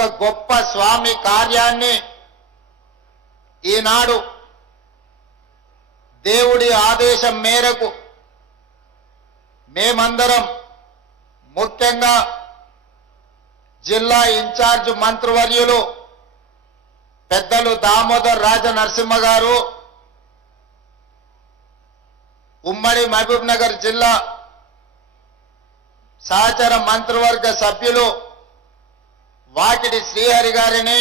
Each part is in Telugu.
ఒక గొప్ప స్వామి కార్యాన్ని ఈనాడు దేవుడి ఆదేశం మేరకు మేమందరం ముఖ్యంగా జిల్లా ఇన్ఛార్జ్ మంత్రివర్యులు పెద్దలు దామోదర్ రాజ నరసింహ గారు, ఉమ్మడి మహబూబ్ నగర్ జిల్లా సహచర మంత్రివర్గ సభ్యులు వాకిటి శ్రీహరి గారిని,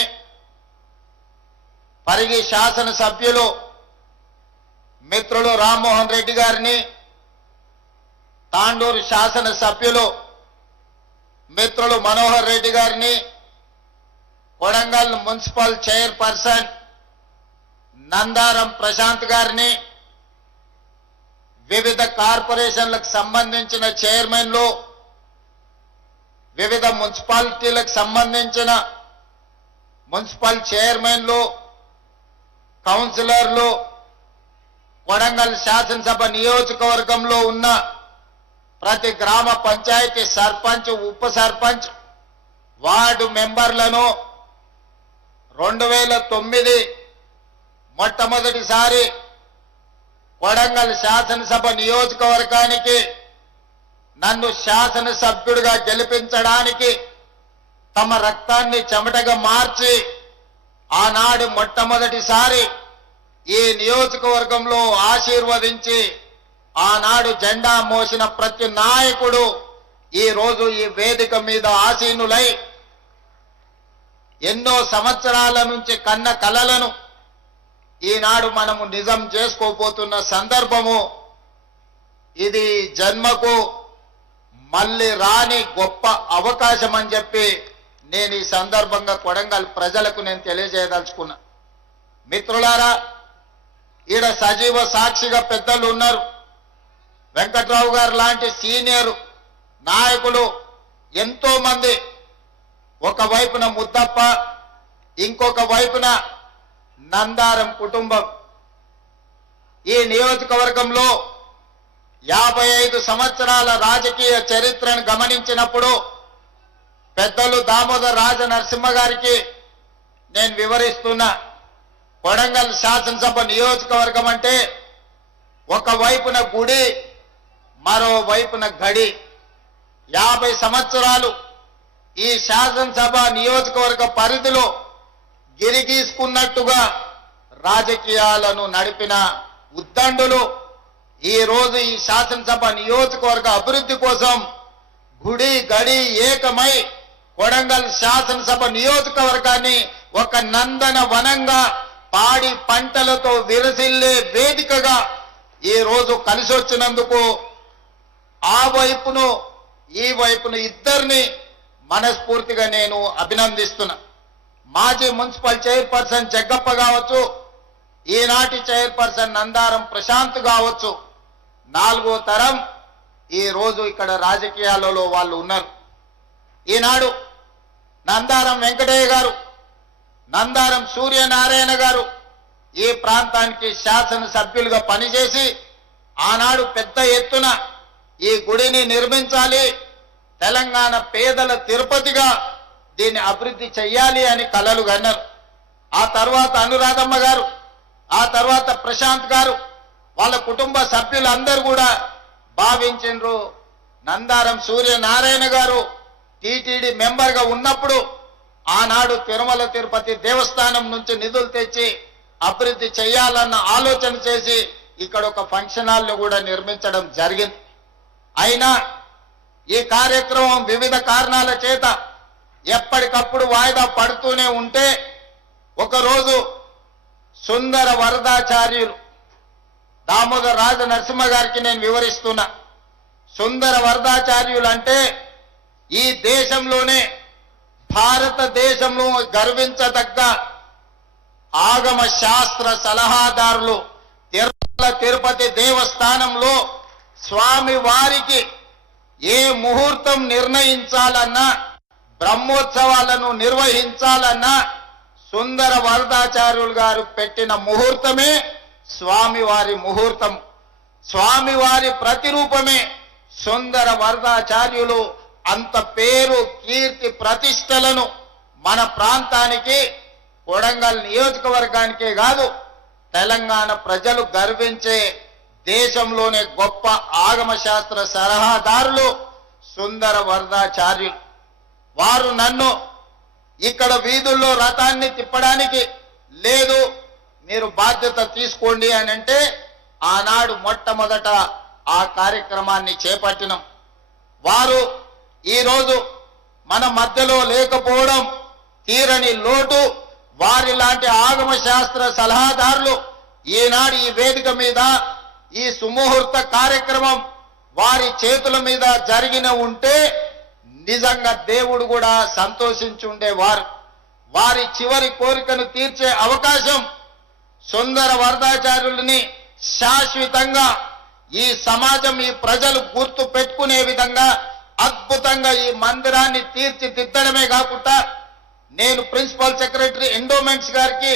పరిగి శాసన సభ్యులు మిత్రులు రామ్మోహన్ రెడ్డి గారిని, తాండూరు శాసన సభ్యులు మిత్రులు మనోహర్ రెడ్డి గారిని, కొడంగల్ మున్సిపల్ చైర్పర్సన్ నందారం ప్రశాంత్ గారిని, వివిధ కార్పొరేషన్లకు సంబంధించిన చైర్మన్లు, వివిధ మున్సిపాలిటీలకు సంబంధించిన మున్సిపల్ చైర్మన్లు, కౌన్సిలర్లు, కొడంగల్ శాసనసభ నియోజకవర్గంలో ఉన్న ప్రతి గ్రామ పంచాయతీ సర్పంచ్, ఉప సర్పంచ్, వార్డు మెంబర్లను 2009 మొట్టమొదటిసారి కొడంగల్ శాసనసభ నియోజకవర్గానికి నన్ను శాసనసభ్యుడిగా గెలిపించడానికి తమ రక్తాన్ని చెమటగా మార్చి ఆనాడు మొట్టమొదటిసారి ఈ నియోజకవర్గంలో ఆశీర్వదించి ఆనాడు జెండా మోసిన ప్రతి నాయకుడు ఈ రోజు ఈ వేదిక మీద ఆసీనులై ఎన్నో సంవత్సరాల నుంచి కన్న కలలను ఈనాడు మనము నిజం చేసుకోబోతున్న సందర్భము. ఇది జన్మకు మళ్ళీ రాని గొప్ప అవకాశం అని చెప్పి నేను ఈ సందర్భంగా కొడంగల్ ప్రజలకు నేను తెలియజేయదలుచుకున్నా. మిత్రులారా, ఈడ సజీవ సాక్షిగా పెద్దలు ఉన్నారు. వెంకట్రావు గారు లాంటి సీనియర్ నాయకులు ఎంతో మంది, ఒకవైపున ముద్దప్ప, ఇంకొక వైపున నందారం కుటుంబం. ఈ నియోజకవర్గంలో 55 సంవత్సరాల రాజకీయ చరిత్రను గమనించినప్పుడు పెద్దలు దామోదర్ రాజ నరసింహ గారికి నేను వివరిస్తున్నా. కొడంగల్ శాసనసభ నియోజకవర్గం అంటే ఒకవైపున గుడి, మరోవైపున గడి. 50 సంవత్సరాలు ఈ శాసనసభ నియోజకవర్గ పరిధిలో గిరిగీసుకున్నట్టుగా రాజకీయాలను నడిపిన ఉద్దండులు ఈ రోజు ఈ శాసనసభ నియోజకవర్గ అభివృద్ధి కోసం గుడి గడి ఏకమై కొడంగల్ శాసనసభ నియోజకవర్గాన్ని ఒక నందన వనంగా, పాడి పంటలతో విరసిల్లే వేదికగా ఈ రోజు కలిసి వచ్చినందుకు ఆ వైపును ఈ వైపును ఇద్దరిని మనస్ఫూర్తిగా నేను అభినందిస్తున్నా. మాజీ మున్సిపల్ చైర్పర్సన్ జగ్గప్ప కావచ్చు, ఈనాటి చైర్పర్సన్ నందారం ప్రశాంత్ కావచ్చు, 4వ తరం ఈ రోజు ఇక్కడ రాజకీయాలలో వాళ్ళు ఉన్నారు. ఈనాడు నందారం వెంకటయ్య గారు, నందారం సూర్యనారాయణ గారు ఈ ప్రాంతానికి శాసనసభ్యులుగా పనిచేసి ఆనాడు పెద్ద ఎత్తున ఈ గుడిని నిర్మించాలి, తెలంగాణ పేదల తిరుపతిగా దీన్ని అభివృద్ధి చెయ్యాలి అని కలలు కన్నారు. ఆ తర్వాత అనురాధమ్మ గారు, ఆ తర్వాత ప్రశాంత్ గారు, వాళ్ళ కుటుంబ సభ్యులందరూ కూడా భావించిండ్రు. నందారం సూర్యనారాయణ గారు టీటీడీ మెంబర్గా ఉన్నప్పుడు ఆనాడు తిరుమల తిరుపతి దేవస్థానం నుంచి నిధులు తెచ్చి అభివృద్ధి చేయాలన్న ఆలోచన చేసి ఇక్కడ ఒక ఫంక్షన్ హాల్ను కూడా నిర్మించడం జరిగింది. అయినా ఈ కార్యక్రమం వివిధ కారణాల చేత ఎప్పటికప్పుడు వాయిదా పడుతూనే ఉంటే ఒకరోజు సుందర వరదాచార్యులు దామోదర్ రాజ నరసింహ గారికి నేను వివరిస్తున్నా. సుందర వరదాచార్యులు అంటే ఈ దేశంలోనే, భారతదేశంలో గర్వించదగ్గ ఆగమ శాస్త్ర సలహాదారులు. తిరుపతి దేవస్థానంలో స్వామి వారికి ఏ ముహూర్తం నిర్ణయించాలన్నా, బ్రహ్మోత్సవాలను నిర్వహించాలన్నా సుందర వరదాచార్యులు గారు పెట్టిన ముహూర్తమే స్వామివారి ముహూర్తం. స్వామివారి ప్రతిరూపమే సుందర వరదాచార్యులు. అంత పేరు, కీర్తి, ప్రతిష్టలను మన ప్రాంతానికి కొడంగల్ నియోజకవర్గానికే కాదు తెలంగాణ ప్రజలు గర్వించే దేశంలోనే గొప్ప ఆగమ శాస్త్ర సలహాదారులు సుందర వరదాచార్యులు. వారు నన్ను ఇక్కడ వీధుల్లో రథాన్ని తిప్పడానికి లేదు, మీరు బాధ్యత తీసుకోండి అని అంటే ఆనాడు మొట్టమొదట ఆ కార్యక్రమాన్ని చేపట్టినాం. వారు ఈరోజు మన మధ్యలో లేకపోవడం తీరని లోటు. వారి లాంటి ఆగమ శాస్త్ర సలహాదారులు ఈనాడు ఈ వేదిక మీద ఈ సుముహూర్త కార్యక్రమం వారి చేతుల మీద జరిగిన ఉంటే నిజంగా దేవుడు కూడా సంతోషించి ఉండేవారు. వారి చివరి కోరికను తీర్చే అవకాశం సుందర వరదాచార్యులని శాశ్వతంగా ఈ సమాజం ఈ ప్రజలు గుర్తు పెట్టుకునే విధంగా అద్భుతంగా ఈ మందిరాన్ని తీర్చిదిద్దడమే కాకుండా నేను ప్రిన్సిపల్ సెక్రటరీ ఎండోమెంట్స్ గారికి,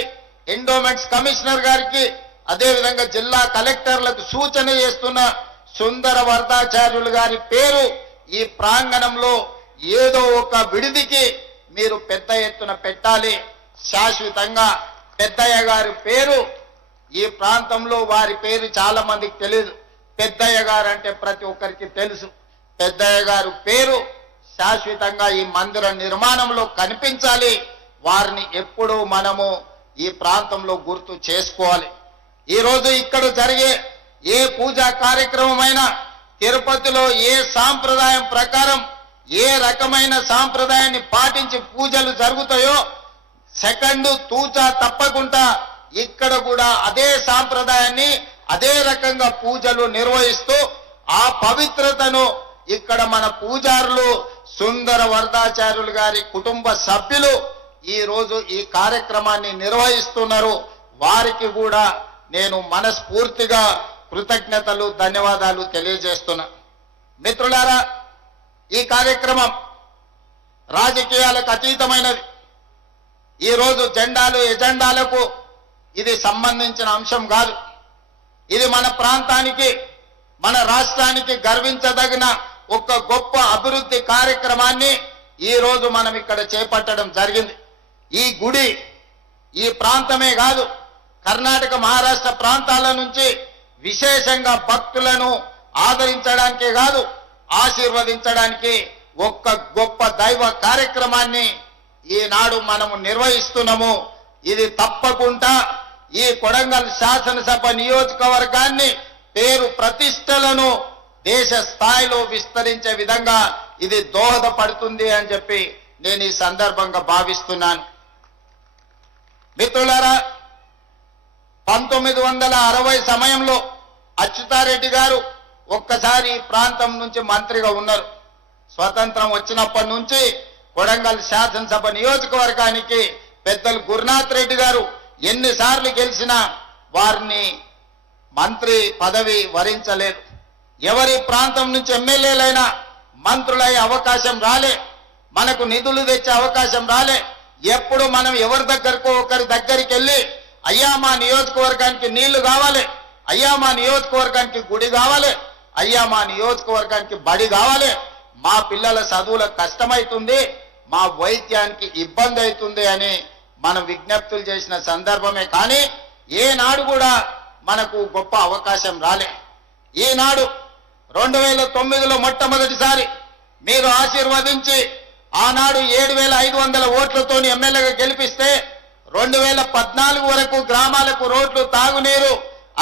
ఎండోమెంట్స్ కమిషనర్ గారికి, అదేవిధంగా జిల్లా కలెక్టర్లకు సూచన చేస్తున్న సుందర వరదాచార్యులు గారి పేరు ఈ ప్రాంగణంలో ఏదో ఒక విడిదికి మీరు పెద్ద ఎత్తున పెట్టాలి. శాశ్వతంగా పెద్దయ్య గారి పేరు ఈ ప్రాంతంలో వారి పేరు చాలా మందికి తెలియదు. పెద్దయ్య గారు అంటే ప్రతి ఒక్కరికి తెలుసు. పెద్దయ్య గారు పేరు శాశ్వతంగా ఈ మందిర నిర్మాణంలో కనిపించాలి. వారిని ఎప్పుడూ మనము ఈ ప్రాంతంలో గుర్తు చేసుకోవాలి. ఈరోజు ఇక్కడ జరిగే ఏ పూజా కార్యక్రమమైనా తిరుపతిలో ఏ సాంప్రదాయం ప్రకారం ఏ రకమైన సాంప్రదాయాన్ని పాటించి పూజలు జరుగుతాయో సెకండ్ తూచా తప్పకుండా ఇక్కడ కూడా అదే సాంప్రదాయాన్ని అదే రకంగా పూజలు నిర్వహిస్తూ ఆ పవిత్రతను ఇక్కడ మన పూజారులు సుందర వరదాచార్యులు గారి కుటుంబ సభ్యులు ఈ రోజు ఈ కార్యక్రమాన్ని నిర్వహిస్తున్నారు. వారికి కూడా నేను మనస్ఫూర్తిగా కృతజ్ఞతలు ధన్యవాదాలు తెలియజేస్తున్నా. మిత్రులారా, ఈ కార్యక్రమం రాజకీయాలకు అతీతమైనది. ఈరోజు జెండాలు ఎజెండాలకు ఇది సంబంధించిన అంశం కాదు. ఇది మన ప్రాంతానికి మన రాష్ట్రానికి గర్వించదగిన ఒక గొప్ప అభివృద్ధి కార్యక్రమాన్ని ఈ రోజు మనం ఇక్కడ చేపట్టడం జరిగింది. ఈ గుడి ఈ ప్రాంతమే కాదు కర్ణాటక మహారాష్ట్ర ప్రాంతాల నుంచి విశేషంగా భక్తులను ఆదరించడానికే కాదు ఆశీర్వదించడానికి ఒక్క గొప్ప దైవ కార్యక్రమాన్ని ఈనాడు మనము నిర్వహిస్తున్నాము. ఇది తప్పకుండా ఈ కొడంగల్ శాసనసభ నియోజకవర్గాన్ని పేరు ప్రతిష్టలను దేశ స్థాయిలో విస్తరించే విధంగా ఇది దోహదపడుతుంది అని చెప్పి నేను ఈ సందర్భంగా భావిస్తున్నాను. మిత్రులారా, 1960 సమయంలో అచ్యుతారెడ్డి గారు ఒక్కసారి ఈ ప్రాంతం నుంచి మంత్రిగా ఉన్నారు. స్వతంత్రం వచ్చినప్పటి నుంచి కొడంగల్ శాసనసభ నియోజకవర్గానికి పెద్దలు గురునాథ్ రెడ్డి గారు ఎన్నిసార్లు గెలిచినా వారిని మంత్రి పదవి వరించలేదు. ఎవరి ప్రాంతం నుంచి ఎమ్మెల్యేలైనా మంత్రులయ్యే అవకాశం రాలే, మనకు నిధులు తెచ్చే అవకాశం రాలే. ఎప్పుడు మనం ఎవరి దగ్గరకు ఒకరి దగ్గరికి వెళ్ళి అయ్యా మా నియోజకవర్గానికి నీళ్లు కావాలి, అయ్యా మా నియోజకవర్గానికి గుడి కావాలి, అయ్యా మా నియోజకవర్గానికి బడి కావాలి, మా పిల్లల చదువులకు కష్టమైతుంది, మా వైద్యానికి ఇబ్బంది అవుతుంది అని మనం విజ్ఞప్తులు చేసిన సందర్భమే. కానీ ఏనాడు కూడా మనకు గొప్ప అవకాశం రాలే. ఈనాడు 2009లో మొట్టమొదటిసారి మీరు ఆశీర్వదించి ఆనాడు 7,500 ఓట్లతో ఎమ్మెల్యేగా గెలిపిస్తే 2014 వరకు గ్రామాలకు రోడ్లు, తాగునీరు,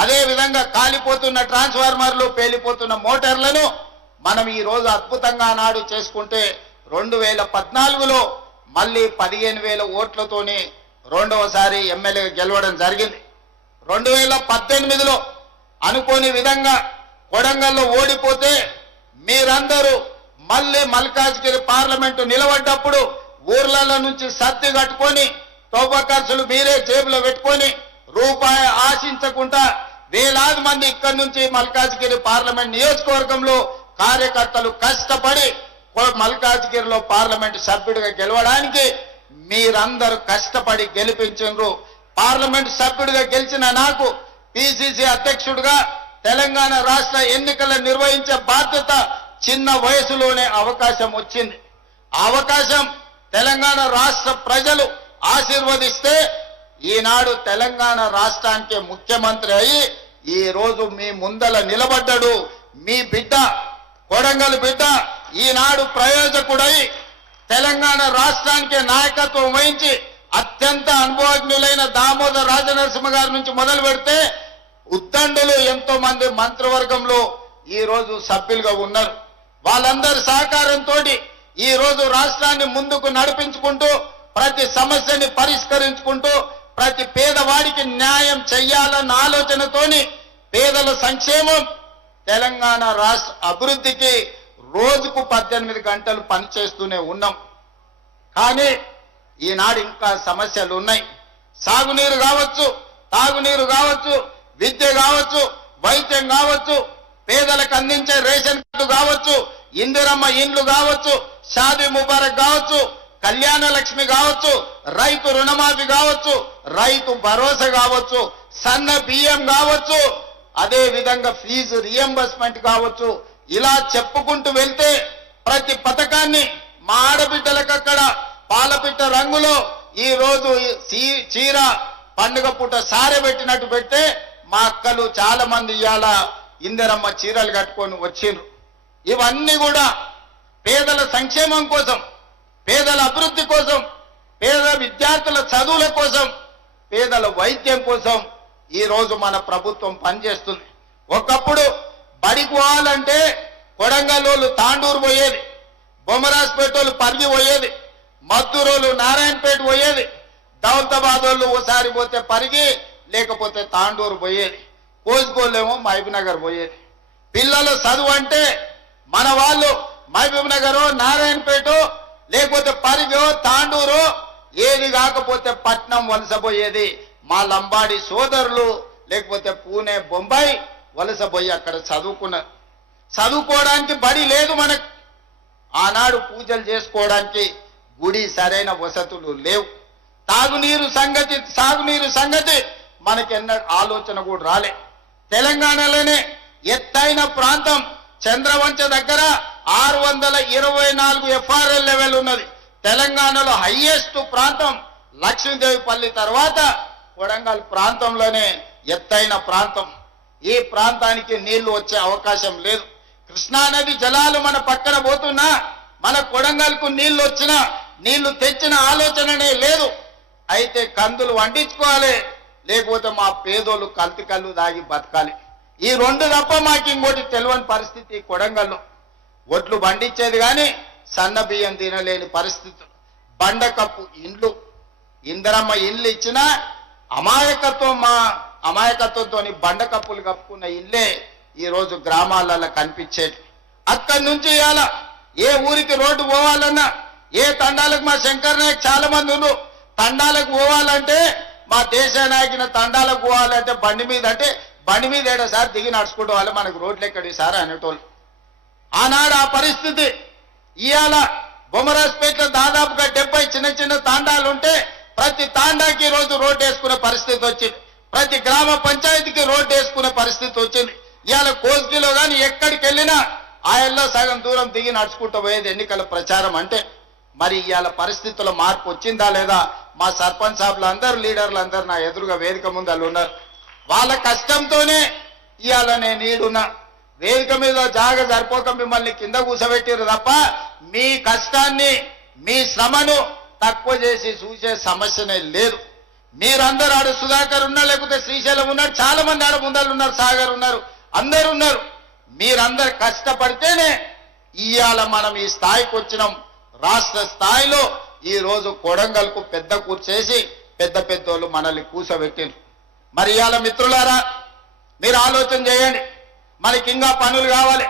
అదే విధంగా కాలిపోతున్న ట్రాన్స్ఫార్మర్లు, పేలిపోతున్న మోటార్లను మనం ఈ రోజు అద్భుతంగా నాడు చేసుకుంటే 2014లో మళ్ళీ 15,000 ఓట్లతోని రెండవసారి ఎమ్మెల్యేగా గెలవడం జరిగింది. 2018లో అనుకోని విధంగా కొడంగల్లో ఓడిపోతే మీరందరూ మళ్ళీ మల్కాజ్గిరి పార్లమెంటు నిలబడ్డప్పుడు ఊర్లలో నుంచి సర్ది కట్టుకొని తోప ఖర్చులు మీరే జేబులో పెట్టుకొని రూపాయి ఆశించకుండా వేలాది మంది ఇక్కడి నుంచి మల్కాజ్గిరి పార్లమెంట్ నియోజకవర్గంలో కార్యకర్తలు కష్టపడి మల్కాజ్గిరిలో పార్లమెంట్ సభ్యుడిగా గెలవడానికి మీరందరూ కష్టపడి గెలిపించారు. పార్లమెంట్ సభ్యుడిగా గెలిచిన నాకు పిసిసి అధ్యక్షుడిగా తెలంగాణ రాష్ట్ర ఎన్నికలు నిర్వహించే బాధ్యత చిన్న వయసులోనే అవకాశం వచ్చింది. ఆ అవకాశం తెలంగాణ రాష్ట్ర ప్రజలు ఆశీర్వదిస్తే ఈనాడు తెలంగాణ రాష్ట్రానికి ముఖ్యమంత్రి అయి ఈ రోజు మీ ముందల నిలబడ్డాడు. మీ బిడ్డ కొడంగల్ బిడ్డ ఈనాడు ప్రయోజకుడై తెలంగాణ రాష్ట్రానికి నాయకత్వం వహించి అత్యంత అనుభవజ్ఞులైన దామోదర్ రాజనరసింహ గారి నుంచి మొదలు పెడితే ఉద్దండులు ఎంతో మంది మంత్రివర్గంలో ఈ రోజు సభ్యులుగా ఉన్నారు. వాళ్ళందరి సహకారంతో ఈ రోజు రాష్ట్రాన్ని ముందుకు నడిపించుకుంటూ ప్రతి సమస్యని పరిష్కరించుకుంటూ ప్రతి పేదవాడికి న్యాయం చెయ్యాలన్న ఆలోచనతోని పేదల సంక్షేమం తెలంగాణ రాష్ట్ర అభివృద్ధికి రోజుకు 18 గంటలు పనిచేస్తూనే ఉన్నాం. కానీ ఈనాడు ఇంకా సమస్యలు ఉన్నాయి. సాగునీరు కావచ్చు, తాగునీరు కావచ్చు, విద్య కావచ్చు, వైద్యం కావచ్చు, పేదలకు అందించే రేషన్ కార్డు కావచ్చు, ఇందిరమ్మ ఇండ్లు కావచ్చు, షాదీ ముబారక్ కావచ్చు, కళ్యాణ లక్ష్మి కావచ్చు, రైతు రుణమాఫీ కావచ్చు, రైతు భరోసా కావచ్చు, సన్న బియ్యం కావచ్చు, అదే విధంగా ఫీజు రియంబర్స్మెంట్ కావచ్చు. ఇలా చెప్పుకుంటూ వెళ్తే ప్రతి పథకాన్ని మా ఆడబిడ్డలకు అక్కడ పాలపిట్ట రంగులో ఈ రోజు చీర పండుగ పూట సారె పెట్టినట్టు పెడితే మా అక్కలు చాలా మంది ఇవాళ ఇందిరమ్మ చీరలు కట్టుకొని వచ్చిండ్రు. ఇవన్నీ కూడా పేదల సంక్షేమం కోసం, పేదల అభివృద్ధి కోసం, పేద విద్యార్థుల చదువుల కోసం, పేదల వైద్యం కోసం ఈ రోజు మన ప్రభుత్వం పనిచేస్తుంది. ఒకప్పుడు బడికి పోవాలంటే కొడంగల్లోళ్ళు తాండూరు పోయేది, బొమ్మరాజ్పేట వాళ్ళు పరిగి పోయేది, మద్దూరోళ్ళు నారాయణపేట పోయేది, దౌలతాబాద్ వాళ్ళు ఓసారి పోతే పరిగి లేకపోతే తాండూరు పోయేది, కోసుకోలేమో మహబూబ్నగర్ పోయేది. పిల్లల చదువు అంటే మన వాళ్ళు మహబూబ్నగర్, నారాయణపేట లేకపోతే పరిగో తాండూరు ఏది కాకపోతే పట్నం వలసపోయేది. మా లంబాడి సోదరులు లేకపోతే పూణే, బొంబాయి వలసపోయి అక్కడ చదువుకున్నారు. చదువుకోవడానికి బడి లేదు మనకు. ఆనాడు పూజలు చేసుకోవడానికి గుడి సరైన వసతులు లేవు. సాగునీరు సంగతి మనకెన్న ఆలోచన కూడా రాలే. తెలంగాణలోనే ఎత్తైన ప్రాంతం చంద్రవంచ దగ్గర 624 FRL లెవెల్ ఉన్నది. తెలంగాణలో హైయెస్ట్ ప్రాంతం లక్ష్మీదేవిపల్లి తర్వాత కొడంగల్ ప్రాంతంలోనే ఎత్తైన ప్రాంతం. ఈ ప్రాంతానికి నీళ్లు వచ్చే అవకాశం లేదు. కృష్ణానది జలాలు మన పక్కన పోతున్నా మన కొడంగల్కు నీళ్లు వచ్చినా నీళ్లు తెచ్చిన ఆలోచననే లేదు. అయితే కందులు వండించుకోవాలి, లేకపోతే మా పేదోళ్ళు కల్తీ కళ్ళు దాగి బతకాలి. ఈ రెండు తప్ప మాకు ఇంకోటి తెలియని పరిస్థితి. కొడంగల్లో ఒడ్లు పండించేది కానీ సన్న బియ్యం తినలేని పరిస్థితులు. బండకప్పు ఇండ్లు, ఇందిరమ్మ ఇండ్లు ఇచ్చినా అమాయకత్వంతో బండకప్పులు కప్పుకున్న ఇల్లే ఈ రోజు గ్రామాలలో కనిపించేది. అక్కడి నుంచి ఇవాళ ఏ ఊరికి రోడ్డు పోవాలన్నా, ఏ తండాలకు మా శంకర్ నాయక్ చాలా మంది ఉన్నారు. తండాలకు పోవాలంటే మా దేశ నాయకున తండాలకు పోవాలంటే బండి మీద, అంటే బండి మీద ఏడో సార్ దిగి నడుచుకుంటూ వాళ్ళు మనకు రోడ్లు ఎక్కడి సార్ అనేటోళ్ళు. ఆనాడు ఆ పరిస్థితి. ఇవాళ బొమ్మరాజ్పేటలో దాదాపుగా 70 చిన్న చిన్న తాండాలు ఉంటే ప్రతి తాండాకి రోజు రోడ్డు వేసుకునే పరిస్థితి వచ్చింది. ప్రతి గ్రామ పంచాయతీకి రోడ్డు వేసుకునే పరిస్థితి వచ్చింది. ఇవాళ కోస్గిలో కానీ ఎక్కడికి వెళ్ళినా ఆయల్లో సగం దూరం దిగి నడుచుకుంటూ పోయేది ఎన్నికల ప్రచారం అంటే. మరి ఇవాళ పరిస్థితుల మార్పు వచ్చిందా లేదా? మా సర్పంచ్ సాబులు అందరూ, లీడర్లు అందరూ నా ఎదురుగా వేదిక ముందు వాళ్ళు ఉన్నారు. వాళ్ళ కష్టంతోనే ఇవాళ నేను ఈడున్నా. వేదిక మీద జాగ సరిపోక మిమ్మల్ని కింద కూర్చోబెట్టారు తప్ప మీ కష్టాన్ని, మీ శ్రమను తక్కువ చేసి చూసే సమస్యనే లేదు. మీరందరూ ఆడు సుధాకర్ ఉన్నారు, లేకపోతే శ్రీశైలం ఉన్నారు, చాలా మంది ఆడ ముందలు ఉన్నారు, సాగర్ ఉన్నారు, అందరు ఉన్నారు. మీరందరు కష్టపడితేనే ఇవాళ మనం ఈ స్థాయికి వచ్చినాం. రాష్ట్ర స్థాయిలో ఈ రోజు కొడంగల్కు పెద్ద కూర్చేసి పెద్ద పెద్దోళ్ళు మనల్ని కూర్చోబెట్టిండ్రు. మరి ఇవాళ మిత్రులారా మీరు ఆలోచన చేయండి. మనకి ఇంకా పనులు కావాలి.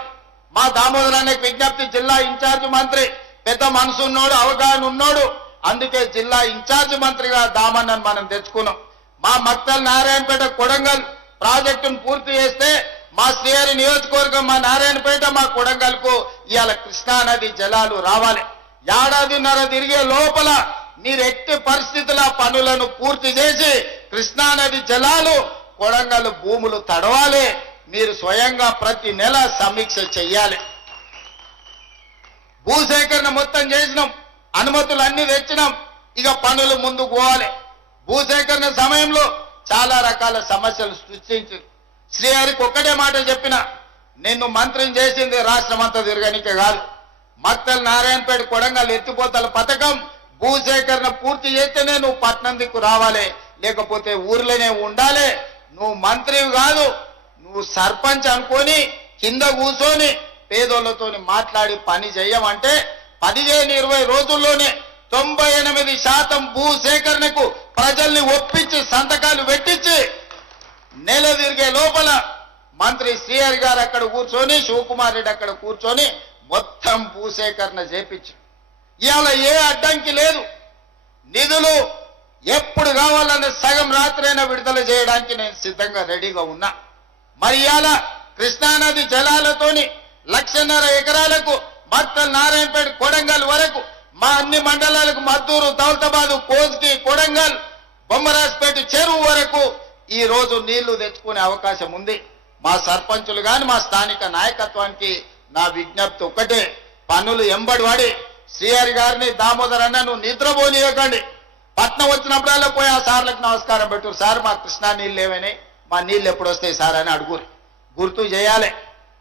మా దామోదరానికి విజ్ఞప్తి, జిల్లా ఇన్ఛార్జ్ మంత్రి పెద్ద మనసు ఉన్నోడు, అవగాహన ఉన్నోడు, అందుకే జిల్లా ఇన్ఛార్జ్ మంత్రిగా దామన్నను మనం తెచ్చుకున్నాం. మా మక్తల్ నారాయణపేట కొడంగల్ ప్రాజెక్టును పూర్తి చేస్తే మా శ్రీహరి నియోజకవర్గం, మా నారాయణపేట, మా కొడంగల్కు ఇవాళ కృష్ణానది జలాలు రావాలి. ఏడాదిన్నర తిరిగే లోపల మీరు ఎట్టి పరిస్థితుల పనులను పూర్తి చేసి కృష్ణానది జలాలు కొడంగల్ భూములు తడవాలి. మీరు స్వయంగా ప్రతి నెల సమీక్ష చెయ్యాలి. భూసేకరణ మొత్తం చేసినాం. అనుమతులు అన్ని తెచ్చినాం. ఇక పనులు ముందుకు పోవాలి. భూసేకరణ సమయంలో చాలా రకాల సమస్యలు సృష్టించారు. శ్రీహరికి ఒక్కటే మాట చెప్పిన, నిన్ను మంత్రిని చేసింది రాష్ట్రం అంతా తిరగనికే కాదు. మక్తల్ నారాయణపేట కొడంగల్ ఎత్తిపోతల పథకం భూసేకరణ పూర్తి చేస్తేనే నువ్వు పట్నం దిక్కు రావాలి, లేకపోతే ఊర్లోనే ఉండాలి. నువ్వు మంత్రివి కాదు, నువ్వు సర్పంచ్ అనుకొని కింద కూర్చొని పేదోళ్లతో మాట్లాడి పని చేయమంటే 15-20 రోజుల్లోనే 98% భూసేకరణకు ప్రజల్ని ఒప్పించి సంతకాలు పెట్టించి నెల తిరిగే లోపల మంత్రి శ్రీహరి గారు అక్కడ కూర్చొని, శివకుమార్ రెడ్డి అక్కడ కూర్చొని మొత్తం భూసేకరణ చేపించి ఇవాళ ఏ అడ్డంకి లేదు. నిధులు ఎప్పుడు కావాలన్న సగం రాత్రైనా విడుదల చేయడానికి నేను సిద్ధంగా రెడీగా ఉన్నా. మరి ఇవాళ కృష్ణానది జలాలతోని 1.5 ఎకరాలకు మక్తల్ నారాయణపేట కొడంగల్ వరకు మా అన్ని మండలాలకు మద్దూరు, దౌలతాబాదు, కోస్గి, కొడంగల్, బొమ్మరాజ్పేట చెరువు వరకు ఈ రోజు నీళ్లు తెచ్చుకునే అవకాశం ఉంది. మా సర్పంచులు గాని మా స్థానిక నాయకత్వానికి నా విజ్ఞప్తి ఒక్కటే, పనులు ఎంబడి వాడి శ్రీహరి గారిని, దామోదర్ అన్న నువ్వు నిద్రపోనియకండి. పట్నం వచ్చినప్పుడల్లా పోయి ఆ సార్లకు నమస్కారం పెట్టు, సార్ మా కృష్ణా నీళ్ళు ఏమైనాయి, మా నీళ్ళు ఎప్పుడు వస్తాయి సార్ అని అడుగురు. గుర్తు చేయాలి.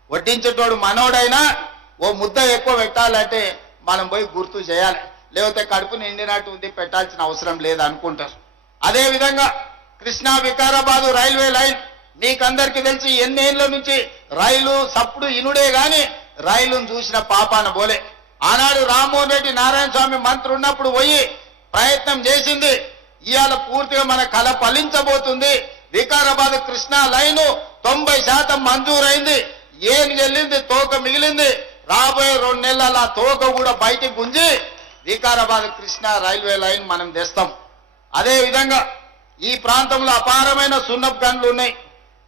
వడ్డించేటోడు మనోడైనా ఓ ముద్ద ఎక్కువ పెట్టాలంటే మనం పోయి గుర్తు చేయాలి. లేకపోతే కడుపు నిండినట్టు ఉంది, పెట్టాల్సిన అవసరం లేదు అనుకుంటారు. అదేవిధంగా కృష్ణా వికారాబాదు రైల్వే లైన్ మీకందరికీ తెలిసి ఎన్నేళ్ల నుంచి రైలు సప్పుడు ఇనుడే గాని రైలును చూసిన పాపాన పోలే. ఆనాడు రామ్మోహన్ రెడ్డి నారాయణ స్వామి మంత్రి ఉన్నప్పుడు పోయి ప్రయత్నం చేసింది. ఇవాళ పూర్తిగా మన కళ ఫలించబోతుంది. వికారాబాద్ కృష్ణా లైను 90% మంజూరైంది. ఏం వెళ్ళింది, తోక మిగిలింది. రాబోయే 2 నెలల తోక కూడా బయటికి గుంజి వికారాబాద్ కృష్ణా రైల్వే లైన్ మనం తెస్తాం. అదే విధంగా ఈ ప్రాంతంలో అపారమైన సున్నపు గనులు ఉన్నాయి.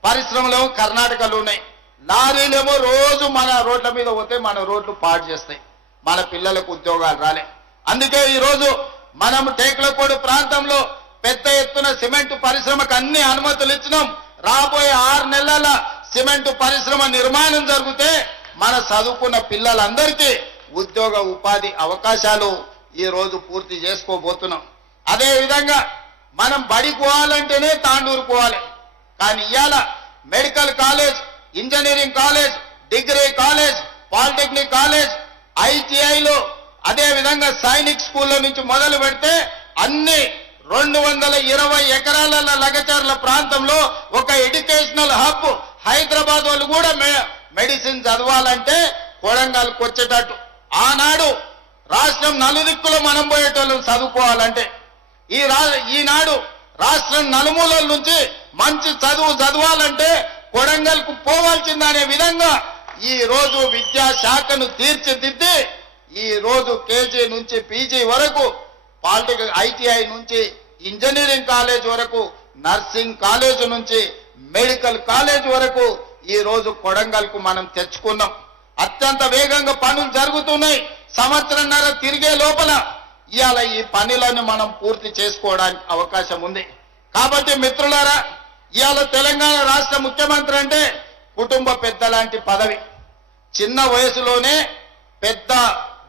పరిశ్రమలు కర్ణాటకలో ఉన్నాయి. లారీలేమో రోజు మన రోడ్ల మీద పోతే మన రోడ్లు పాడు చేస్తాయి, మన పిల్లలకు ఉద్యోగాలు రాలే. అందుకే ఈరోజు మనం టేకులకోడు ప్రాంతంలో పెద్ద ఎత్తున సిమెంట్ పరిశ్రమకు అన్ని అనుమతులు ఇచ్చినాం. రాబోయే 6 నెలల సిమెంట్ పరిశ్రమ నిర్మాణం జరిగితే మన చదువుకున్న పిల్లలందరికీ ఉద్యోగ ఉపాధి అవకాశాలు ఈ రోజు పూర్తి చేసుకోబోతున్నాం. అదే విధంగా మనం బడికి పోవాలంటేనే తాండూరు పోవాలి. కానీ ఇవాళ medical college, engineering college, degree college, polytechnic college, ఐటీఐలో అదే విధంగా సైనిక్ స్కూల్లో నుంచి మొదలు పెడితే అన్ని 220 ఎకరాల లగచర్ల ప్రాంతంలో ఒక ఎడ్యుకేషనల్ హబ్. హైదరాబాద్ వాళ్ళు కూడా మెడిసిన్ చదవాలంటే కొడంగల్కి వచ్చేటట్టు. ఆనాడు రాష్ట్రం నలుదిక్కులో మనం పోయేటోళ్ళు చదువుకోవాలంటే ఈనాడు రాష్ట్రం నలుమూలల నుంచి మంచి చదవాలంటే కొడంగల్కు పోవాల్సిందనే విధంగా ఈ రోజు విద్యాశాఖను తీర్చిదిద్ది ఈ రోజు కేజీ నుంచి పీజీ వరకు, పాలిటెక్నిక్ ఐటీఐ నుంచి ఇంజనీరింగ్ కాలేజ్ వరకు, నర్సింగ్ కాలేజ్ నుంచి మెడికల్ కాలేజ్ వరకు ఈ రోజు కొడంగల్కు మనం తెచ్చుకున్నాం. అత్యంత వేగంగా పనులు జరుగుతున్నాయి. 1.5 సంవత్సరం తిరిగే లోపల ఇవాళ ఈ పనులను మనం పూర్తి చేసుకోవడానికి అవకాశం ఉంది. కాబట్టి మిత్రులారా, ఇవాళ తెలంగాణ రాష్ట్ర ముఖ్యమంత్రి అంటే కుటుంబ పెద్ద లాంటి పదవి. చిన్న వయసులోనే పెద్ద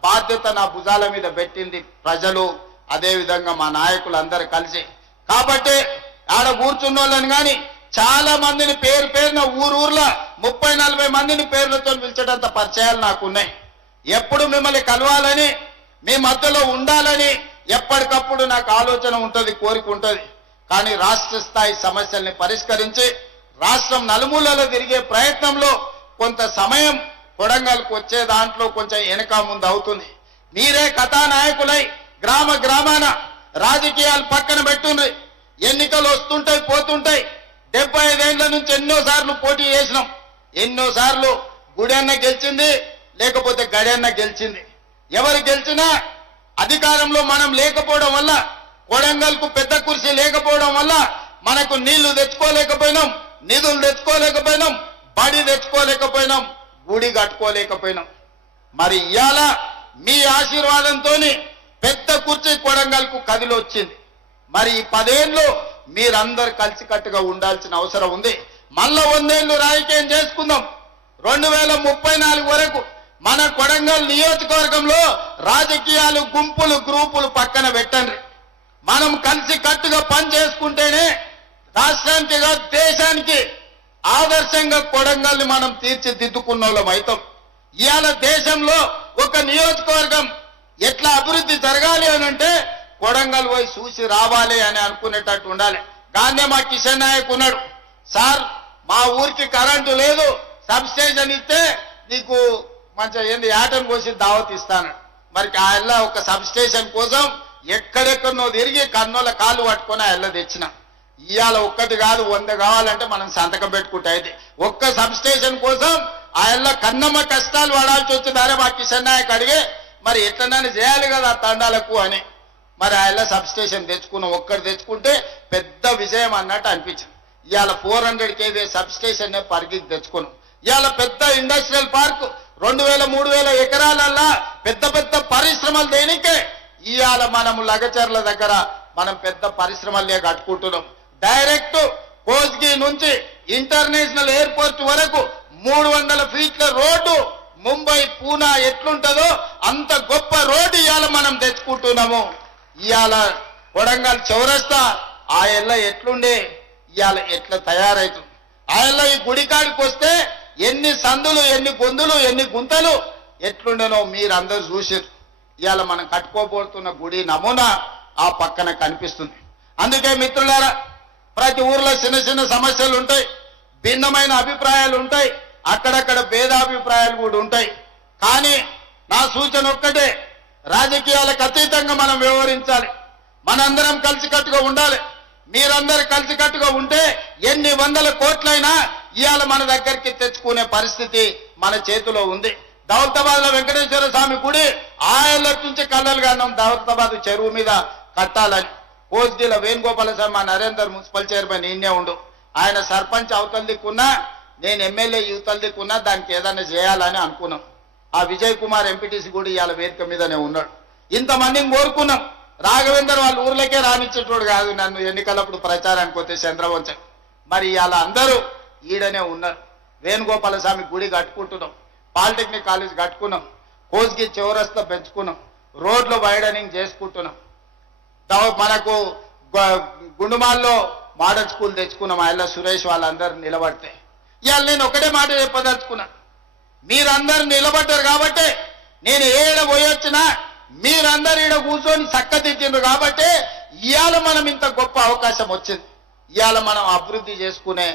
బాధ్యత నా భుజాల మీద పెట్టింది ప్రజలు, అదేవిధంగా మా నాయకులందరూ కలిసి. కాబట్టి ఆడ కూర్చున్న వాళ్ళని కానీ చాలా మందిని పేరున ఊర్లో 30-40 మందిని పేర్లతో పిలిచేటంత పరిచయాలు నాకున్నాయి. ఎప్పుడు మిమ్మల్ని కలవాలని, మీ మధ్యలో ఉండాలని ఎప్పటికప్పుడు నాకు ఆలోచన ఉంటుంది, కోరిక ఉంటుంది. కానీ రాష్ట్ర స్థాయి సమస్యల్ని పరిష్కరించి రాష్ట్రం నలుమూలలో తిరిగే ప్రయత్నంలో కొంత సమయం కొడంగల్కు వచ్చే దాంట్లో కొంచెం వెనక ముందు అవుతుంది. మీరే కథానాయకులై గ్రామాన రాజకీయాలు పక్కన పెట్టుండ్రి. ఎన్నికలు వస్తుంటాయి, పోతుంటాయి. 75 ఏళ్ల నుంచి ఎన్నోసార్లు పోటీ చేసినాం. ఎన్నోసార్లు గుడన్న గెలిచింది, లేకపోతే గడన్న గెలిచింది. ఎవరు గెలిచినా అధికారంలో మనం లేకపోవడం వల్ల, కొడంగల్కు పెద్ద కుర్చీ లేకపోవడం వల్ల మనకు నీళ్లు తెచ్చుకోలేకపోయినాం, నిధులు తెచ్చుకోలేకపోయినాం, బడి తెచ్చుకోలేకపోయినాం, గుడి కట్టుకోలేకపోయినాం. మరి ఇవాళ మీ ఆశీర్వాదంతో పెద్ద కుర్చీ కొడంగల్కు కదిలి వచ్చింది. మరి ఈ 10 ఏళ్ళు మీరందరూ కలిసికట్టుగా ఉండాల్సిన అవసరం ఉంది. మళ్ళా 100 ఏళ్ళు రాజకీయం చేసుకుందాం. 2034 వరకు మన కొడంగల్ నియోజకవర్గంలో రాజకీయాలు గుంపులు గ్రూపులు పక్కన పెట్టండి. మనం కలిసి కట్టుగా పని చేసుకుంటేనే రాష్ట్రానికి దేశానికి ఆదర్శంగా కొడంగల్ని మనం తీర్చిదిద్దుకున్న వాళ్ళం అవుతాం. ఇవాళ దేశంలో ఒక నియోజకవర్గం ఎట్లా అభివృద్ధి జరగాలి అని అంటే కొడంగల్ పోయి చూసి రావాలి అని అనుకునేటట్టు ఉండాలి. గానే మా కిషన్ నాయక్ ఉన్నాడు, సార్ మా ఊరికి కరెంటు లేదు, సబ్ స్టేషన్ ఇస్తే నీకు మంచిగా ఏంది ఆటను కోసి దావత్ ఇస్తాను. మరి ఆయన ఒక సబ్ స్టేషన్ కోసం ఎక్కడెక్కడనో తిరిగి కన్నోళ్ళ కాళ్ళు పట్టుకొని ఆయన తెచ్చిన. ఇవాళ ఒక్కటి కాదు 100 కావాలంటే మనం సంతకం పెట్టుకుంటే అయితే ఒక్క సబ్ స్టేషన్ కోసం ఆయన కన్నమ్మ కష్టాలు పడాల్సి వచ్చిందారే మా కిషన్ నాయక్ అడిగే మరి ఎట్లనైనా చేయాలి కదా ఆ తండాలకు అని. మరి ఆయన సబ్ స్టేషన్ తెచ్చుకున్నాం. ఒక్కటి తెచ్చుకుంటే పెద్ద విజయం అన్నట్టు అనిపించింది. ఇవాళ 400 kV సబ్ స్టేషన్ పరిగికి తెచ్చుకున్నాం. ఇవాళ పెద్ద ఇండస్ట్రియల్ పార్క్ 2000-3000 ఎకరాలల్లా పెద్ద పెద్ద పరిశ్రమలు దేనికే ఇవాళ మనం లగచర్ల దగ్గర మనం పెద్ద పరిశ్రమలే కట్టుకుంటున్నాం. డైరెక్ట్ కోస్గి నుంచి ఇంటర్నేషనల్ ఎయిర్పోర్ట్ వరకు 300 ఫీట్ల రోడ్డు ముంబై పూనా ఎట్లుంటుందో అంత గొప్ప రోడ్డు ఇవాళ మనం తెచ్చుకుంటున్నాము. ఇవాళ కొడంగల్ చౌరస్తా ఆ ఎల్ల ఎట్లుండే ఇవాళ ఎట్లా తయారైతుంది. ఆ ఎల్ల ఈ గుడికాడికి వస్తే ఎన్ని సందులు ఎన్ని గొంతులు ఎన్ని గుంతలు ఎట్లుండేనో మీరందరూ చూసారు. ఇవాళ మనం కట్టుకోబోతున్న గుడి నమూనా ఆ పక్కన కనిపిస్తుంది. అందుకే మిత్రులారా, ప్రతి ఊర్లో చిన్న చిన్న సమస్యలు ఉంటాయి, భిన్నమైన అభిప్రాయాలు ఉంటాయి, అక్కడక్కడ భేదాభిప్రాయాలు కూడా ఉంటాయి. కానీ నా సూచన ఒక్కటే, రాజకీయాలకు అతీతంగా మనం వ్యవహరించాలి. మనందరం కలిసికట్టుగా ఉండాలి. మీరందరూ కలిసికట్టుగా ఉంటే ఎన్ని 100 కోట్లైనా ఇవాళ మన దగ్గరికి తెచ్చుకునే పరిస్థితి మన చేతిలో ఉంది. దౌలతాబాద్ లో వెంకటేశ్వర స్వామి గుడి ఆయల నుంచి కళ్ళలు కారణం దౌలతాబాద్ చెరువు మీద కట్టాలని. కోస్గిల వేణుగోపాల స్వామి మా నరేందర్ మున్సిపల్ చైర్మన్ ఈయనే ఉండు. ఆయన సర్పంచ్ అవతల దిక్కున్నా, నేను ఎమ్మెల్యే యువతల దిక్కున్నా దానికి ఏదైనా చేయాలని అనుకున్నాం. ఆ విజయ్ కుమార్ ఎంపీటీసీ కూడా ఇవాళ వేదిక మీదనే ఉన్నాడు. ఇంతమందిని కోరుకున్నాం. రాఘవేందర్ వాళ్ళ ఊర్లకే రానిచ్చేటోడు కాదు నన్ను ఎన్నికలప్పుడు ప్రచారానికి పోతే చంద్రవంశం. మరి ఇవాళ అందరూ ఈడనే ఉన్నారు. వేణుగోపాల స్వామి గుడి కట్టుకుంటున్నాం, పాలిటెక్నిక్ కాలేజ్ కట్టుకున్నాం, కోస్గి చౌరస్తా పెంచుకున్నాం, రోడ్లు వైడనింగ్ చేసుకుంటున్నాం. మనకు గుండుమాల్లో మోడల్ స్కూల్ తెచ్చుకున్నాం. ఆయన సురేష్ వాళ్ళందరూ నిలబడితే ఇవాళ నేను ఒకటే మాట చెప్పదలుచుకున్నా, మీరందరూ నిలబడ్డారు కాబట్టి నేను ఏడ పోయొచ్చినా మీరందరూ ఈడ కూర్చొని చక్కదిద్దిండ్రు కాబట్టి ఇవాళ మనం ఇంత గొప్ప అవకాశం వచ్చింది. ఇవాళ మనం అభివృద్ధి చేసుకునే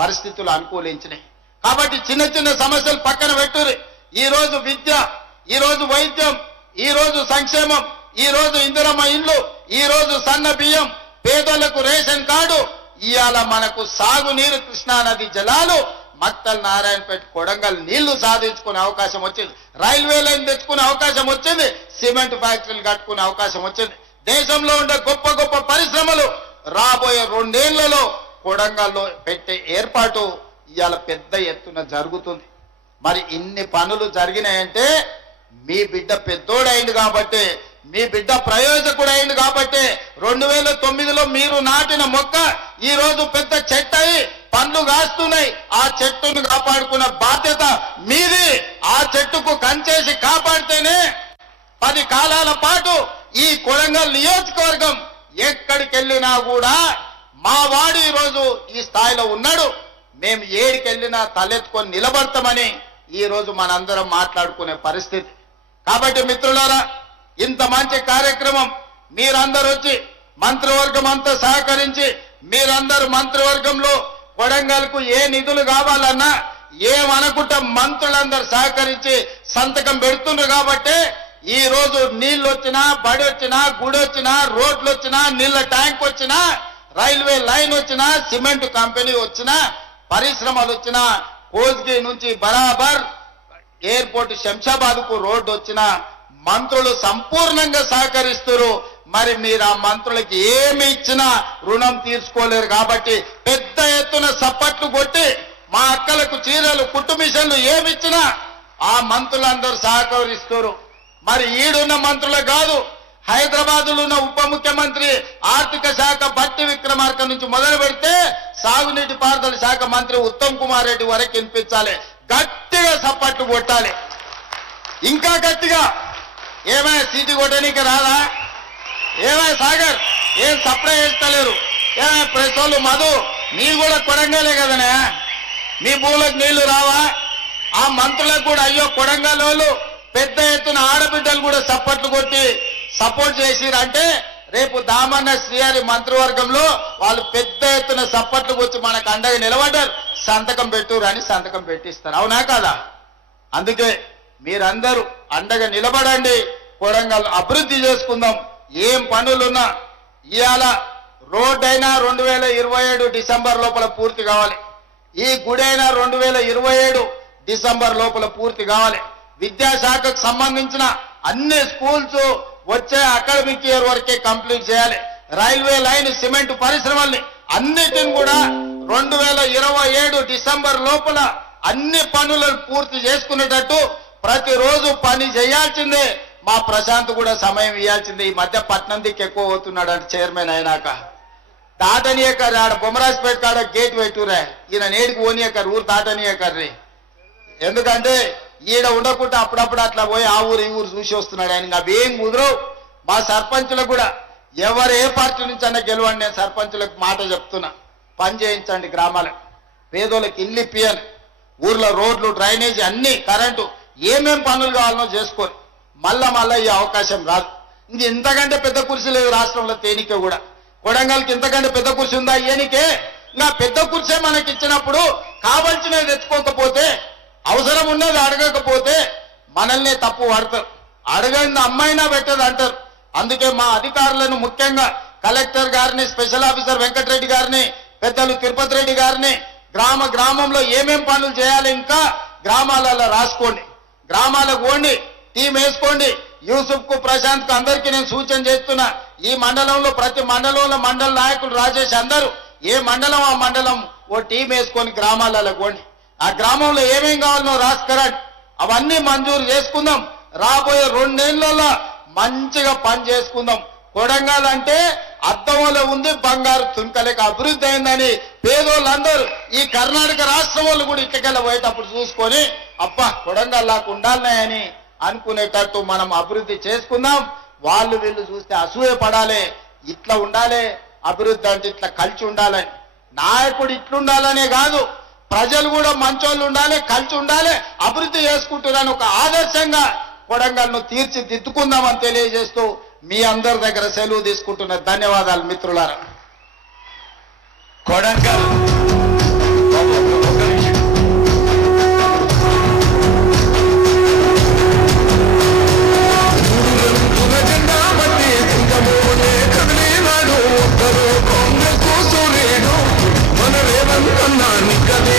పరిస్థితులు అనుకూలించినాయి. కాబట్టి చిన్న చిన్న సమస్యలు పక్కన పెట్టుర్రి. ఈ రోజు విద్య, ఈ రోజు వైద్యం, ఈ రోజు సంక్షేమం, ఈ రోజు ఇందిరమ్మ ఇండ్లు, ఈ రోజు సన్న బియ్యం, పేదలకు రేషన్ కార్డు, ఇవాళ మనకు సాగునీరు కృష్ణానది జలాలు, మక్తల్ నారాయణపేట కొడంగల్ నీళ్లు సాధించుకునే అవకాశం వచ్చింది. రైల్వే లైన్ తెచ్చుకునే అవకాశం వచ్చింది. సిమెంట్ ఫ్యాక్టరీలు కట్టుకునే అవకాశం వచ్చింది. దేశంలో ఉండే గొప్ప గొప్ప పరిశ్రమలు రాబోయే 2 ఏళ్లలో కొడంగల్లో పెట్టే ఏర్పాటు ఇవాళ పెద్ద ఎత్తున జరుగుతుంది. మరి ఇన్ని పనులు జరిగినాయంటే మీ బిడ్డ పెద్దోడైంది కాబట్టి, మీ బిడ్డ ప్రయోజకుడు అయింది కాబట్టి 2009లో మీరు నాటిన మొక్క ఈ రోజు పెద్ద చెట్టు అయి పండ్లు కాస్తున్నాయి. ఆ చెట్టును కాపాడుకున్న బాధ్యత మీది. ఆ చెట్టుకు కంచేసి కాపాడితేనే 10 కాలాల పాటు ఈ కొడంగల్ నియోజకవర్గం ఎక్కడికి వెళ్ళినా కూడా మా వాడు ఈరోజు ఈ స్థాయిలో ఉన్నాడు, మేము ఏడికెళ్ళినా తలెత్తుకొని నిలబడతామని ఈ రోజు మనందరం మాట్లాడుకునే పరిస్థితి. కాబట్టి మిత్రులారా, ఇంత మంచి కార్యక్రమం మీరందరూ వచ్చి మంత్రివర్గం అంతా సహకరించి, మీరందరూ మంత్రివర్గంలో కొడంగల్కు ఏ నిధులు కావాలన్నా ఏమనుకుంటా మంత్రులందరూ సహకరించి సంతకం పెడుతున్నారు. కాబట్టి ఈ రోజు నీళ్లు వచ్చినా, బడి వచ్చినా, గుడి వచ్చినా, రోడ్లు వచ్చినా, నీళ్ల ట్యాంక్ వచ్చినా, రైల్వే లైన్ వచ్చినా, సిమెంట్ కంపెనీ వచ్చినా, పరిశ్రమలు వచ్చినా, కోస్గి నుంచి బరాబర్ ఎయిర్పోర్ట్ శంషాబాద్ కు రోడ్డు వచ్చినా మంత్రులు సంపూర్ణంగా సహకరిస్తారు. మరి మీరు ఆ మంత్రులకి ఏమి ఇచ్చినా రుణం తీర్చుకోలేరు. కాబట్టి పెద్ద ఎత్తున సప్పట్లు కొట్టి మా అక్కలకు చీరలు, కుట్టు మిషన్లు ఏమిచ్చినా ఆ మంత్రులందరూ సహకరిస్తారు. మరి ఈడున్న మంత్రులు కాదు, హైదరాబాద్ లో ఉన్న ఉప ముఖ్యమంత్రి ఆర్థిక శాఖ బట్టి విక్రమార్క నుంచి మొదలు పెడితే సాగునీటి పారుదల శాఖ మంత్రి ఉత్తమ్ కుమార్ రెడ్డి వరకు వినిపించాలి, గట్టిగా సప్పట్లు కొట్టాలి. ఇంకా గట్టిగా ఏమైనా సీటు కొట్టడానికి రాదా? ఏమైనా సాగర్ ఏం సప్లై చేస్తలేరు? ఏమైనా ప్రెస్ వాళ్ళు మధు మీరు కూడా కొడంగలే కదనే, మీ భూములకు నీళ్లు రావా? ఆ మంత్రులకు కూడా అయ్యో కొడంగల్ వాళ్ళు పెద్ద ఎత్తున ఆడబిడ్డలు కూడా సప్పట్లు కొట్టి సపోర్ట్ చేసిరంటే రేపు దామన్న శ్రీహరి మంత్రివర్గంలో వాళ్ళు పెద్ద ఎత్తున సప్పట్లు కొచ్చి మనకు అండగా నిలబడ్డారు, సంతకం పెట్టురు అని సంతకం పెట్టిస్తారు. అవునా కాదా? అందుకే మీరందరూ అండగా నిలబడండి, కొడంగల్ అభివృద్ధి చేసుకుందాం. ఏం పనులున్నా ఇవాళ రోడ్ అయినా 2027 డిసెంబర్ లోపల పూర్తి కావాలి, ఈ గుడి అయినా 2027 డిసెంబర్ లోపల పూర్తి కావాలి. విద్యాశాఖకు సంబంధించిన అన్ని స్కూల్స్ వచ్చే అకాడమిక్ ఇయర్ వరకే కంప్లీట్ చేయాలి. రైల్వే లైన్ సిమెంట్ పరిశ్రమల్ని అన్నిటిని కూడా 2027 డిసెంబర్ లోపల అన్ని పనులను పూర్తి చేసుకునేటట్టు ప్రతిరోజు పని చేయాల్సిందే. మా ప్రశాంత్ కూడా సమయం ఇవ్వాల్సిందే. ఈ మధ్య పట్నం దిక్కు ఎక్కువ అవుతున్నాడు అంటే చైర్మన్ అయినాక దాటనీయకర్ ఆడ బొమ్మరాజ్పేట కాడ గేట్ పెట్టురా, ఈయన నేడికి ఓనియకర్ ఊరు దాటనీయకర్రీ. ఎందుకంటే ఈడ ఉండకుండా అప్పుడప్పుడు అట్లా పోయి ఆ ఊరు ఈ ఊరు చూసి వస్తున్నాడు ఆయన. అవేం కుదరవు. మా సర్పంచులకు కూడా ఎవరు ఏ పార్టీ నుంచి అన్న గెలవండి, నేను సర్పంచులకు మాట చెప్తున్నా, పని చేయించండి. గ్రామాలకు పేదోళ్ళకి ఇల్లు ఇప్పియాలి, ఊర్లో రోడ్లు డ్రైనేజీ అన్ని కరెంటు ఏమేం పనులు కావాలనో చేసుకొని మళ్ళా ఈ అవకాశం రాదు. ఇంక ఇంతకంటే పెద్ద కుర్చీ లేదు రాష్ట్రంలో తేనికే కూడా. కొడంగల్కి ఇంతకంటే పెద్ద కుర్చీ ఉందా? ఏనికే ఇంకా పెద్ద కుర్చీ మనకి ఇచ్చినప్పుడు కావాల్సినవి తెచ్చుకోకపోతే, అవసరం ఉన్నది అడగకపోతే మనల్నే తప్పు పడతారు. అడగండి అమ్మాయినా పెట్టదు అంటారు. అందుకే మా అధికారులను ముఖ్యంగా కలెక్టర్ గారిని, స్పెషల్ ఆఫీసర్ వెంకటరెడ్డి గారిని, పెద్దలు తిరుపతి రెడ్డి గారిని గ్రామంలో ఏమేం పనులు చేయాలి ఇంకా గ్రామాలలో రాసుకోండి, గ్రామాలకు పోండి, టీం వేసుకోండి. యూసుఫ్ కు ప్రశాంత్ కు అందరికీ నేను సూచన చేస్తున్నా, ఈ మండలంలో ప్రతి మండలంలో మండల నాయకులు రాజేష్ అందరూ ఏ మండలం ఆ మండలం ఓ టీం వేసుకొని గ్రామాలలో పోండి. ఆ గ్రామంలో ఏమేం కావాలనో రాసుకురండి, అవన్నీ మంజూరు చేసుకుందాం. రాబోయే 2 నెలల్లో మంచిగా పని చేసుకుందాం. కొడంగల్ అంటే అద్దంలో ఉంది బంగారు తుంకలేక అభివృద్ధి అయిందని పేదోళ్ళందరూ ఈ కర్ణాటక రాష్ట్రం వాళ్ళు కూడా ఇక్కడికెళ్ళ పోయేటప్పుడు చూసుకొని అబ్బా కొడంగల్ లాగా ఉండాలని అనుకునేటట్టు మనం అభివృద్ధి చేసుకుందాం. వాళ్ళు వీళ్ళు చూస్తే అసూయ పడాలి, ఇట్లా ఉండాలి అభివృద్ధి అంటే ఇట్లా కలిసి ఉండాలని. నాయకుడు ఇట్లుండాలనే కాదు, ప్రజలు కూడా మంచోళ్ళు ఉండాలి, కలిసి ఉండాలి, అభివృద్ధి చేసుకుంటున్నాను ఒక ఆదర్శంగా కొడంగల్ను తీర్చిదిద్దుకుందామని తెలియజేస్తూ మీ అందరి దగ్గర సెలవు తీసుకుంటున్న ధన్యవాదాలు మిత్రులారా. కొడంగల్ మన రేవంతన్నా నిక్కలే